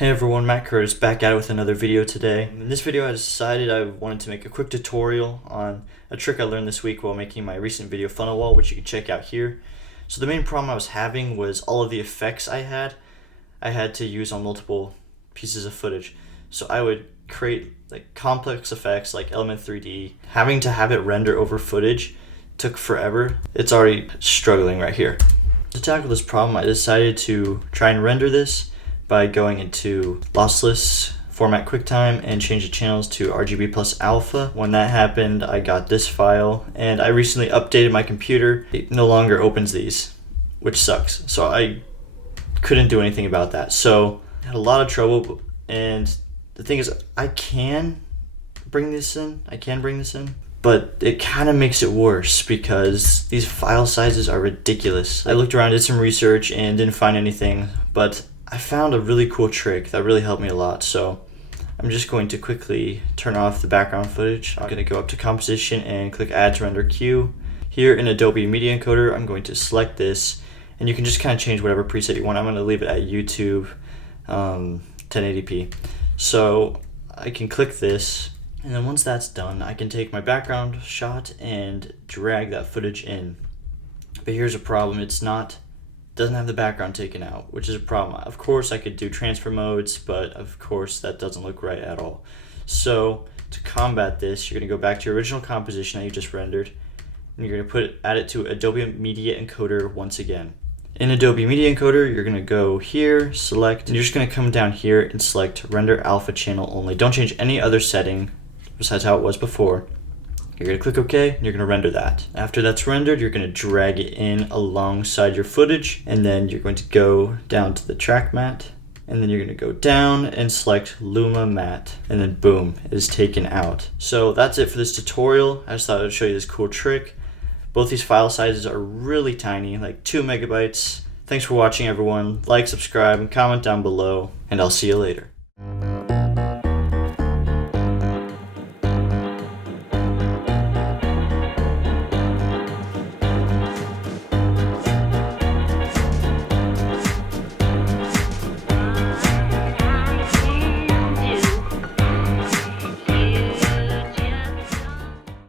Hey everyone, Matt Curtis back at it with another video today. In this video I decided I wanted to make a quick tutorial on a trick I learned this week while making my recent video funnel wall, which you can check out here. So the main problem I was having was all of the effects I had to use on multiple pieces of footage. So I would create like complex effects like Element 3D. Having to have it render over footage took forever. It's already struggling right here. To tackle this problem, I decided to try and render this by going into lossless format QuickTime and change the channels to RGB plus alpha. When that happened, I got this file, and I recently updated my computer. It no longer opens these, which sucks. So I couldn't do anything about that. So I had a lot of trouble, and the thing is, I can bring this in, but it kind of makes it worse because these file sizes are ridiculous. I looked around, did some research, and didn't find anything, but I found a really cool trick that really helped me a lot. So I'm just going to quickly turn off the background footage. I'm going to go up to composition and click add to render queue. Here in Adobe Media Encoder, I'm going to select this, and you can just kind of change whatever preset you want. I'm going to leave it at YouTube 1080p. So I can click this, and then once that's done, I can take my background shot and drag that footage in. But here's a problem. Doesn't have the background taken out, which is a problem. Of course I could do transfer modes, but of course that doesn't look right at all. So to combat this, you're going to go back to your original composition that you just rendered, and you're going to add it to Adobe Media Encoder once again. In Adobe Media Encoder, you're going to go here, select, and you're just going to come down here and select render alpha channel only. Don't change any other setting besides how it was before. You're going to click OK, and you're going to render that. After that's rendered, you're going to drag it in alongside your footage, and then you're going to go down to the track matte, and then you're going to go down and select Luma matte, and then boom, it is taken out. So that's it for this tutorial. I just thought I'd show you this cool trick. Both these file sizes are really tiny, like 2 megabytes. Thanks for watching, everyone. Like, subscribe, and comment down below, and I'll see you later.